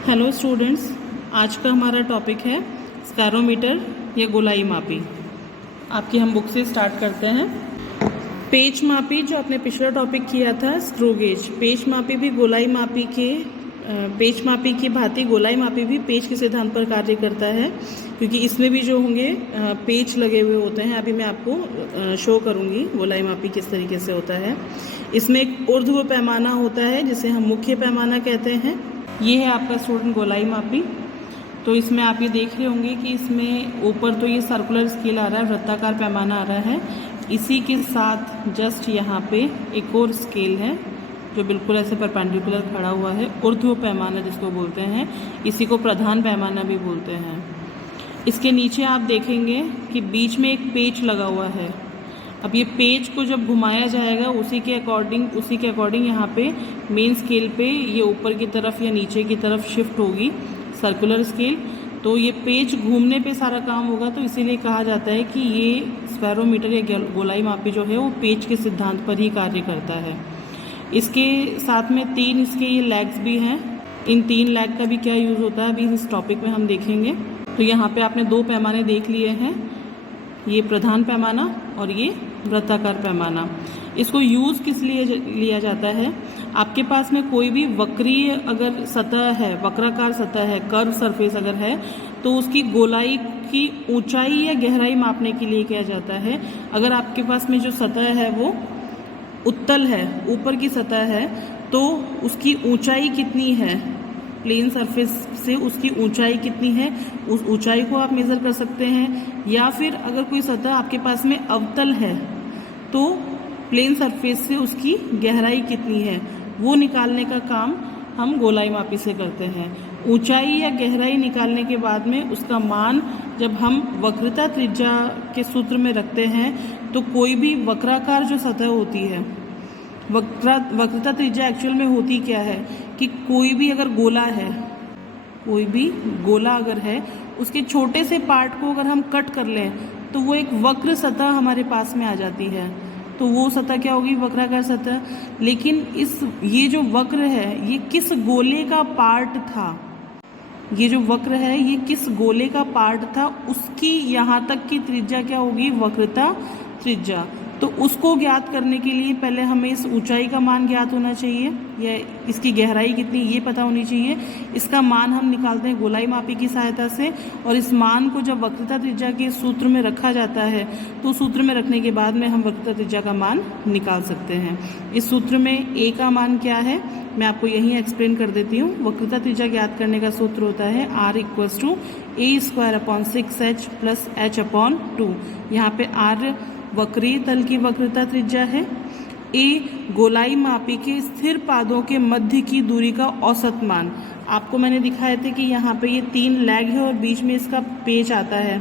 Hello students, आज का हमारा टॉपिक है स्कैरोमीटर या गोलाई मापी। आपकी हम बुक से स्टार्ट करते हैं। पेच मापी जो आपने पिछला टॉपिक किया था स्क्रू गेज, पेच मापी भी गोलाई मापी के पेच मापी की भांति गोलाई मापी भी पेच के सिद्धांत पर कार्य करता है, क्योंकि इसमें भी जो होंगे पेच लगे हुए होते हैं। अभी मैं आपको शो करूँगी गोलाई मापी किस तरीके से होता है। इसमें एक ऊर्ध्व पैमाना होता है जिसे हम मुख्य पैमाना कहते हैं। ये है आपका स्टूडेंट गोलाई मापी। तो इसमें आप ये देख रहे होंगे कि इसमें ऊपर तो ये सर्कुलर स्केल आ रहा है, वृत्ताकार पैमाना आ रहा है। इसी के साथ जस्ट यहाँ पे एक और स्केल है जो बिल्कुल ऐसे परपेंडिकुलर खड़ा हुआ है, ऊर्ध्व पैमाना जिसको बोलते हैं। इसी को प्रधान पैमाना भी बोलते हैं। इसके नीचे आप देखेंगे कि बीच में एक पेच लगा हुआ है। अब ये पेच को जब घुमाया जाएगा उसी के अकॉर्डिंग यहाँ पे मेन स्केल पे ये ऊपर की तरफ या नीचे की तरफ शिफ्ट होगी सर्कुलर स्केल। तो ये पेच घूमने पे सारा काम होगा, तो इसीलिए कहा जाता है कि ये स्फेरोमीटर या गोलाई मापी जो है वो पेच के सिद्धांत पर ही कार्य करता है। इसके साथ में 3 इसके ये लेग्स भी हैं। इन 3 लेग का भी क्या यूज़ होता है अभी इस टॉपिक में हम देखेंगे। तो यहाँ पे आपने 2 पैमाने देख लिए हैं, ये प्रधान पैमाना और ये वृत्ताकार पैमाना। इसको यूज़ किस लिए लिया जाता है? आपके पास में कोई भी वक्रीय अगर सतह है, वक्राकार सतह है, कर्व सरफेस अगर है, तो उसकी गोलाई की ऊंचाई या गहराई मापने के लिए किया जाता है। अगर आपके पास में जो सतह है वो उत्तल है, ऊपर की सतह है, तो उसकी ऊंचाई कितनी है, प्लेन सरफेस से उसकी ऊंचाई कितनी है, उस ऊंचाई को आप मेज़र कर सकते हैं। या फिर अगर कोई सतह आपके पास में अवतल है तो प्लेन सरफेस से उसकी गहराई कितनी है वो निकालने का काम हम गोलाई मापी से करते हैं। ऊंचाई या गहराई निकालने के बाद में उसका मान जब हम वक्रता त्रिज्या के सूत्र में रखते हैं तो कोई भी वक्राकार जो सतह होती है, वक्रता त्रिज्या एक्चुअल में होती क्या है कि कोई भी अगर गोला है, कोई भी गोला अगर है, उसके छोटे से पार्ट को अगर हम कट कर लें तो वो एक वक्र सतह हमारे पास में आ जाती है। तो वो सतह क्या होगी? वक्राकार सतह। लेकिन ये जो वक्र है ये किस गोले का पार्ट था? ये जो वक्र है ये किस गोले का पार्ट था, उसकी यहाँ तक की त्रिज्या क्या होगी? वक्रता त्रिज्या। तो उसको ज्ञात करने के लिए पहले हमें इस ऊंचाई का मान ज्ञात होना चाहिए या इसकी गहराई कितनी ये पता होनी चाहिए। इसका मान हम निकालते हैं गोलाई मापी की सहायता से, और इस मान को जब वक्रता त्रिज्या के सूत्र में रखा जाता है तो सूत्र में रखने के बाद में हम वक्रता त्रिज्या का मान निकाल सकते हैं। इस सूत्र में ए का मान क्या है मैं आपको यहीं एक्सप्लेन कर देती हूँ। वक्रता त्रिज्या ज्ञात करने का सूत्र होता है R=a² / 6h + h/2। यहाँ पे R वक्रीय तल की वक्रता त्रिज्या है, ए गोलाई मापी के स्थिर पादों के मध्य की दूरी का औसत मान। आपको मैंने दिखाए थे कि यहाँ पे ये 3 लेग है और बीच में इसका पेच आता है,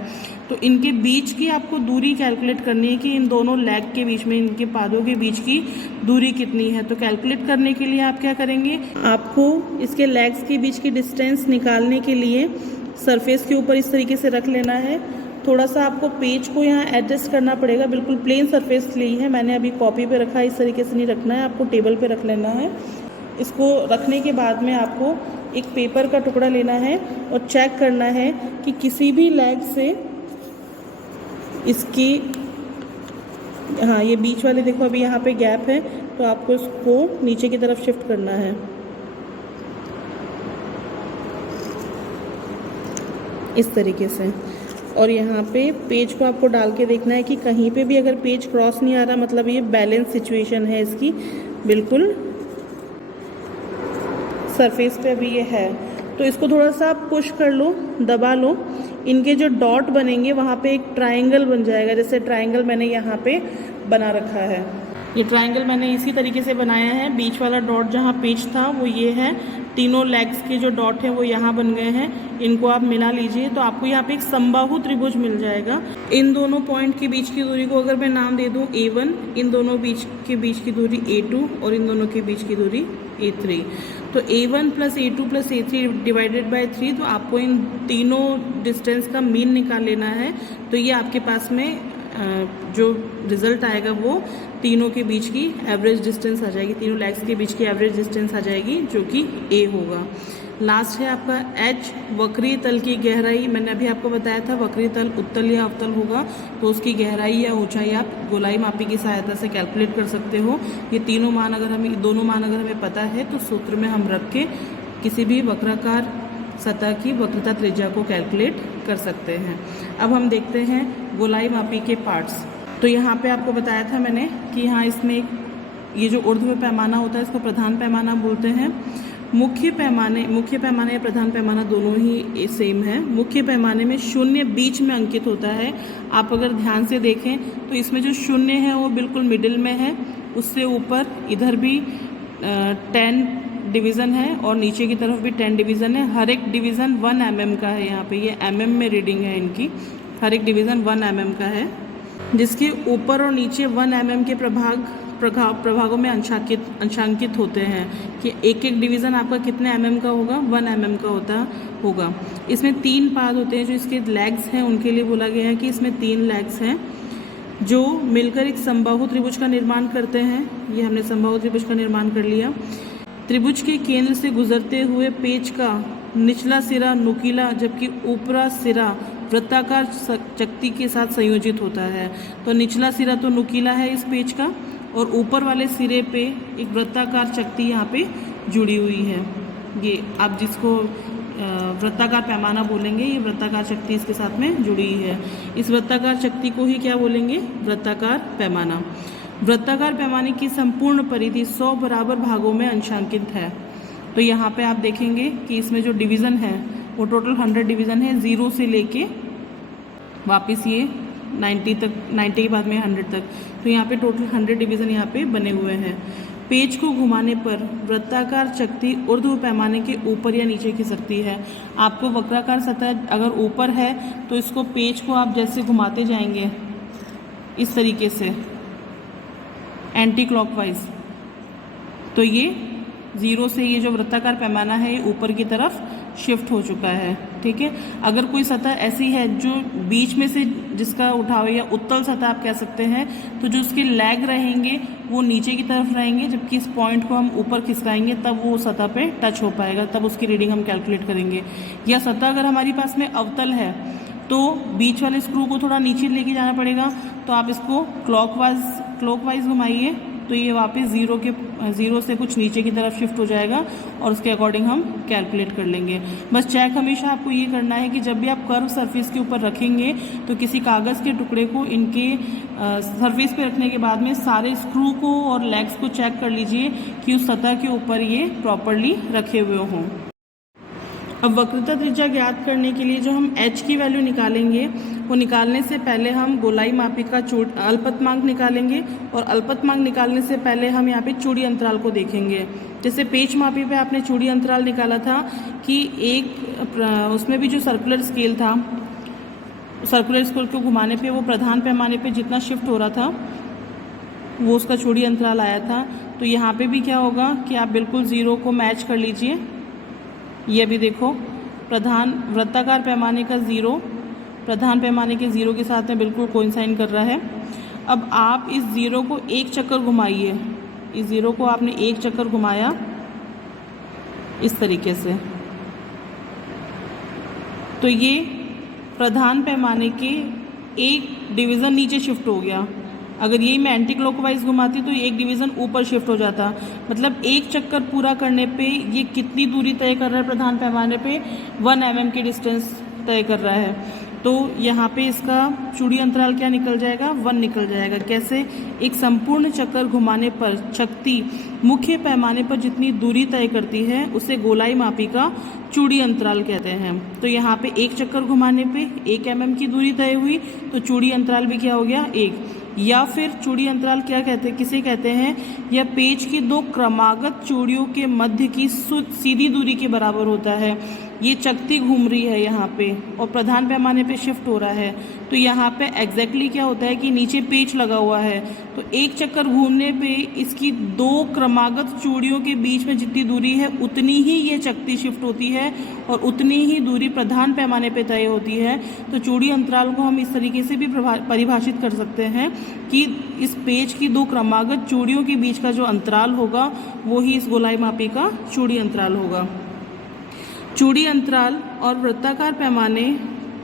तो इनके बीच की आपको दूरी कैलकुलेट करनी है कि इन दोनों लेग के बीच में, इनके पादों के बीच की दूरी कितनी है। तो कैलकुलेट करने के लिए आप क्या करेंगे, आपको इसके लेग्स के बीच की डिस्टेंस निकालने के लिए सरफेस के ऊपर इस तरीके से रख लेना है। थोड़ा सा आपको पेज को यहाँ एडजस्ट करना पड़ेगा। बिल्कुल प्लेन सरफेस ली है मैंने, अभी कॉपी पे रखा है, इस तरीके से नहीं रखना है, आपको टेबल पे रख लेना है। इसको रखने के बाद में आपको एक पेपर का टुकड़ा लेना है और चेक करना है कि किसी भी लेग से इसकी, हाँ ये बीच वाले देखो अभी यहाँ पे गैप है, तो आपको इसको नीचे की तरफ शिफ्ट करना है इस तरीके से। और यहाँ पे पेज को आपको डाल के देखना है कि कहीं पे भी अगर पेज क्रॉस नहीं आ रहा, मतलब ये बैलेंस सिचुएशन है इसकी, बिल्कुल सरफेस पे अभी ये है। तो इसको थोड़ा सा पुश कर लो, दबा लो, इनके जो डॉट बनेंगे वहाँ पे एक ट्रायंगल बन जाएगा। जैसे ट्रायंगल मैंने यहाँ पे बना रखा है, ये ट्रायंगल मैंने इसी तरीके से बनाया है। बीच वाला डॉट जहाँ पेज था वो ये है, तीनों लेग्स के जो डॉट हैं वो यहाँ बन गए हैं। इनको आप मिला लीजिए तो आपको यहाँ पे एक समबाहु त्रिभुज मिल जाएगा। इन दोनों पॉइंट के बीच की दूरी को अगर मैं नाम दे दूँ A1, इन दोनों के बीच की दूरी A2 और इन दोनों के बीच की दूरी A3। तो A1 + A2 + A3 divided by 3, तो आपको इन तीनों डिस्टेंस का मीन निकाल लेना है। तो ये आपके पास में जो रिजल्ट आएगा वो तीनों के बीच की एवरेज डिस्टेंस आ जाएगी, तीनों लेग्स के बीच की एवरेज डिस्टेंस आ जाएगी जो कि A होगा। लास्ट है आपका एच, वक्री तल की गहराई। मैंने अभी आपको बताया था वक्री तल उत्तल या अवतल होगा तो उसकी गहराई या ऊंचाई आप गोलाई मापी की सहायता से कैलकुलेट कर सकते हो। ये दोनों मान अगर हमें पता है तो सूत्र में हम रख के किसी भी वक्राकार सतह की वक्रता त्रिज्या को कैलकुलेट कर सकते हैं। अब हम देखते हैं गोलाई मापी के पार्ट्स। तो यहाँ पे आपको बताया था मैंने कि यहाँ इसमें ये जो ऊर्ध्व पैमाना होता है इसको प्रधान पैमाना बोलते हैं। मुख्य पैमाने या प्रधान पैमाना दोनों ही सेम है। मुख्य पैमाने में शून्य बीच में अंकित होता है। आप अगर ध्यान से देखें तो इसमें जो शून्य है वो बिल्कुल मिडिल में है, उससे ऊपर इधर भी 10 डिवीज़न है और नीचे की तरफ भी 10 डिवीज़न है। हर एक डिवीज़न 1 mm का है। यहाँ पे ये mm में रीडिंग है इनकी। हर एक डिवीज़न 1 mm का है, जिसके ऊपर और नीचे 1 mm के प्रभागों में अंशांकित होते हैं कि एक एक डिवीज़न आपका कितने mm का होगा, 1 mm का होगा। इसमें 3 पाद होते हैं जो इसके लेग्स हैं, उनके लिए बोला गया है कि इसमें 3 लेग्स हैं जो मिलकर एक समबाहु त्रिभुज का निर्माण करते हैं। ये हमने समबाहु त्रिभुज का निर्माण कर लिया। त्रिभुज के केंद्र से गुजरते हुए पेच का निचला सिरा नुकीला जबकि ऊपरा सिरा वृत्ताकार चक्ति के साथ संयोजित होता है। तो निचला सिरा तो नुकीला है इस पेच का और ऊपर वाले सिरे पे एक वृत्ताकार चक्ति यहाँ पे जुड़ी हुई है। ये आप जिसको वृत्ताकार पैमाना बोलेंगे, ये वृत्ताकार चक्ति इसके साथ में जुड़ी है। इस वृत्ताकार चक्ति को ही क्या बोलेंगे, वृत्ताकार पैमाना। वृत्ताकार पैमाने की संपूर्ण परिधि 100 बराबर भागों में अंशांकित है। तो यहाँ पे आप देखेंगे कि इसमें जो डिवीज़न है वो टोटल 100 डिवीज़न है, 0 से लेके वापस ये 90 तक, 90 के बाद में 100 तक। तो यहाँ पे टोटल 100 डिवीज़न यहाँ पे बने हुए हैं। पेज को घुमाने पर वृत्ताकार चक्ति ऊर्ध्व पैमाने के ऊपर या नीचे खिसकती है। आपको वक्राकार सतह अगर ऊपर है तो इसको पेज को आप जैसे घुमाते जाएंगे इस तरीके से एंटी क्लॉकवाइज, तो ये 0 से ये जो वृत्ताकार पैमाना है ये ऊपर की तरफ शिफ्ट हो चुका है। ठीक है। अगर कोई सतह ऐसी है जो बीच में से जिसका उठाव या उत्तल सतह आप कह सकते हैं, तो जो उसके लैग रहेंगे वो नीचे की तरफ रहेंगे, जबकि इस पॉइंट को हम ऊपर खिसकाएंगे तब वो सतह पे टच हो पाएगा, तब उसकी रीडिंग हम कैलकुलेट करेंगे। या सतह अगर हमारी पास में अवतल है तो बीच वाले स्क्रू को थोड़ा नीचे लेके जाना पड़ेगा, तो आप इसको क्लॉकवाइज घुमाइए तो ये वापस 0 से कुछ नीचे की तरफ शिफ्ट हो जाएगा और उसके अकॉर्डिंग हम कैलकुलेट कर लेंगे। बस चेक हमेशा आपको ये करना है कि जब भी आप कर्व सरफेस के ऊपर रखेंगे तो किसी कागज़ के टुकड़े को इनके सरफेस पे रखने के बाद में सारे स्क्रू को और लेग्स को चेक कर लीजिए कि उस सतह के ऊपर ये प्रॉपरली रखे हुए हों। अब वक्रता त्रिज्या ज्ञात करने के लिए जो हम h की वैल्यू निकालेंगे वो निकालने से पहले हम गोलाई मापी का अल्पतमांक निकालेंगे और अल्पतमांक निकालने से पहले हम यहाँ पे चूड़ी अंतराल को देखेंगे। जैसे पेच मापी पे आपने चूड़ी अंतराल निकाला था कि एक उसमें भी जो सर्कुलर स्केल था, सर्कुलर स्केल को घुमाने पे वो प्रधान पैमाने पे जितना शिफ्ट हो रहा था वो उसका चूड़ी अंतराल आया था। तो यहाँ पे भी क्या होगा कि आप बिल्कुल 0 को मैच कर लीजिए। ये भी देखो प्रधान वृत्ताकार पैमाने का 0 प्रधान पैमाने के 0 के साथ में बिल्कुल कोइंसाइड कर रहा है। अब आप इस 0 को एक चक्कर घुमाइए। इस 0 को आपने एक चक्कर घुमाया इस तरीके से, तो ये प्रधान पैमाने के एक डिवीज़न नीचे शिफ्ट हो गया। अगर यही मैं एंटी क्लॉकवाइज घुमाती तो एक डिवीज़न ऊपर शिफ्ट हो जाता। मतलब एक चक्कर पूरा करने पे ये कितनी दूरी तय कर रहा है, प्रधान पैमाने पे 1 mm की डिस्टेंस तय कर रहा है। तो यहाँ पे इसका चूड़ी अंतराल क्या निकल जाएगा, 1 निकल जाएगा। कैसे, एक संपूर्ण चक्कर घुमाने पर चक्ति मुख्य पैमाने पर जितनी दूरी तय करती है उसे गोलाई मापी का चूड़ी अंतराल कहते हैं। तो यहाँ पे एक चक्कर घुमाने पे 1 mm की दूरी तय हुई, तो चूड़ी अंतराल भी क्या हो गया, 1। या फिर चूड़ी अंतराल क्या कहते हैं, किसे कहते हैं, यह पेच की 2 क्रमागत चूड़ियों के मध्य की सीधी दूरी के बराबर होता है। ये चक्ति घूम रही है यहाँ पे और प्रधान पैमाने पे शिफ्ट हो रहा है, तो यहाँ पे एग्जैक्टली क्या होता है कि नीचे पेच लगा हुआ है, तो एक चक्कर घूमने पे इसकी 2 क्रमागत चूड़ियों के बीच में जितनी दूरी है उतनी ही ये चक्ति शिफ्ट होती है और उतनी ही दूरी प्रधान पैमाने पे तय होती है। तो चूड़ी अंतराल को हम इस तरीके से भी परिभाषित कर सकते हैं कि इस पेच की 2 क्रमागत चूड़ियों के बीच का जो अंतराल होगा वो ही इस गोलाई मापी का चूड़ी अंतराल होगा। चूड़ी अंतराल और वृत्ताकार पैमाने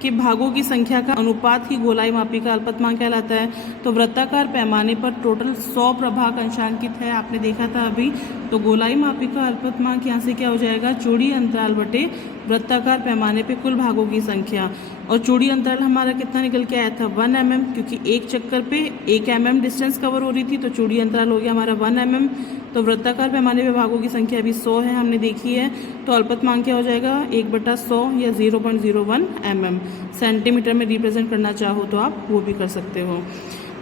के भागों की संख्या का अनुपात ही गोलाई मापी का अल्पतमांक कहलाता है। तो वृत्ताकार पैमाने पर टोटल 100 प्रभाग अंशांकित है, आपने देखा था अभी। तो गोलाई मापी का अल्पतमांक यहाँ से क्या हो जाएगा, चूड़ी अंतराल बटे वृत्ताकार पैमाने पे कुल भागों की संख्या। और चूड़ी अंतराल हमारा कितना निकल के आया था 1 mm, क्योंकि एक चक्कर पे 1 mm डिस्टेंस कवर हो रही थी, तो चूड़ी अंतराल हो गया हमारा 1 mm। तो वृत्ताकार पैमाने पे भागों की संख्या अभी 100 है, हमने देखी है। तो अल्पतमांक क्या हो जाएगा 1/100 या 0.01 mm। सेंटीमीटर में रिप्रेजेंट करना चाहो तो आप वो भी कर सकते हो।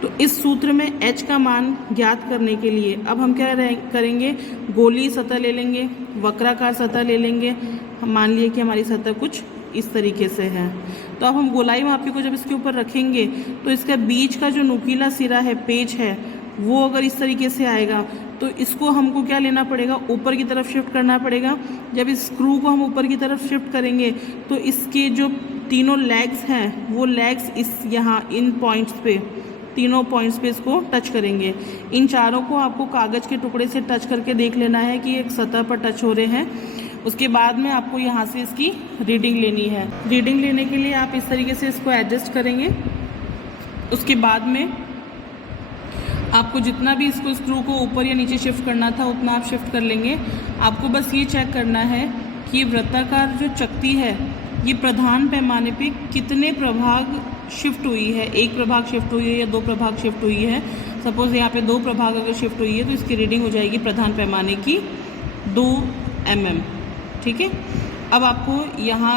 तो इस सूत्र में h का मान ज्ञात करने के लिए अब हम क्या करेंगे, गोली सतह ले लेंगे, वक्राकार सतह ले लेंगे। हम मान लिए कि हमारी सतह कुछ इस तरीके से है। तो अब हम गोलाई मापी को जब इसके ऊपर रखेंगे तो इसका बीच का जो नुकीला सिरा है, पेच है, वो अगर इस तरीके से आएगा तो इसको हमको क्या लेना पड़ेगा, ऊपर की तरफ शिफ्ट करना पड़ेगा। जब इस स्क्रू को हम ऊपर की तरफ शिफ्ट करेंगे तो इसके जो तीनों लेग्स हैं वो लेग्स इस यहाँ इन पॉइंट्स पे, तीनों पॉइंट्स पे इसको टच करेंगे। इन चारों को आपको कागज़ के टुकड़े से टच करके देख लेना है कि एक सतह पर टच हो रहे हैं। उसके बाद में आपको यहाँ से इसकी रीडिंग लेनी है। रीडिंग लेने के लिए आप इस तरीके से इसको एडजस्ट करेंगे। उसके बाद में आपको जितना भी इसको स्क्रू को ऊपर या नीचे शिफ्ट करना था उतना आप शिफ्ट कर लेंगे। आपको बस ये चेक करना है कि वृत्ताकार जो चकती है ये प्रधान पैमाने पे कितने प्रभाग शिफ्ट हुई है, एक प्रभाग शिफ्ट हुई है या 2 प्रभाग शिफ्ट हुई है। सपोज यहाँ पे 2 प्रभाग अगर शिफ्ट हुई है तो इसकी रीडिंग हो जाएगी प्रधान पैमाने की 2 mm। ठीक है। अब आपको यहाँ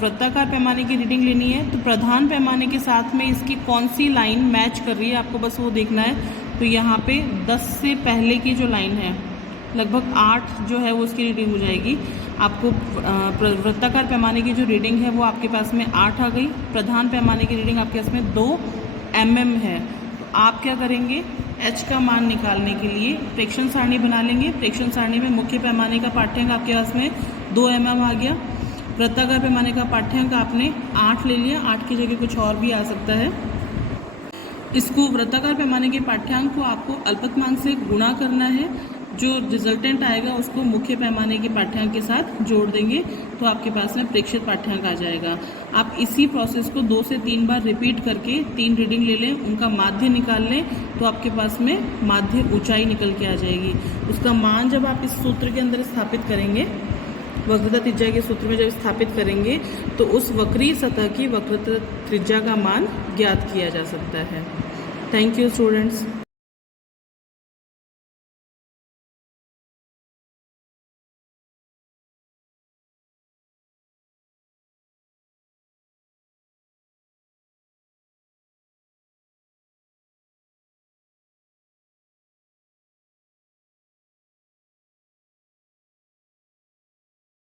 वृत्ताकार पैमाने की रीडिंग लेनी है, तो प्रधान पैमाने के साथ में इसकी कौन सी लाइन मैच कर रही है आपको बस वो देखना है। तो यहाँ पे 10 से पहले की जो लाइन है लगभग 8 जो है वो उसकी रीडिंग हो जाएगी। आपको वृत्ताकार पैमाने की जो रीडिंग है वो आपके पास में 8 आ गई। प्रधान पैमाने की रीडिंग आपके पास में 2 mm है। तो आप क्या करेंगे, h का मान निकालने के लिए प्रेक्षण सारणी बना लेंगे। प्रेक्षण सारणी में मुख्य पैमाने का पाठ्यांक आपके पास में 2 mm आ गया। वृत्ताकार पैमाने का पाठ्यांक आपने 8 ले लिया, 8 की जगह कुछ और भी आ सकता है। इसको वृत्ताकार पैमाने के पाठ्यांक को आपको अल्पतमांक से गुणा करना है। जो रिजल्टेंट आएगा उसको मुख्य पैमाने के पाठ्यांक के साथ जोड़ देंगे तो आपके पास में प्रेक्षित पाठ्यांक आ जाएगा। आप इसी प्रोसेस को 2 से 3 बार रिपीट करके 3 रीडिंग ले लें, उनका माध्य निकाल लें तो आपके पास में माध्य ऊंचाई निकल के आ जाएगी। उसका मान जब आप इस सूत्र के अंदर स्थापित करेंगे, वक्रता त्रिज्या के सूत्र में जब स्थापित करेंगे तो उस वक्री सतह की वक्रता त्रिज्या का मान ज्ञात किया जा सकता है। Thank you students.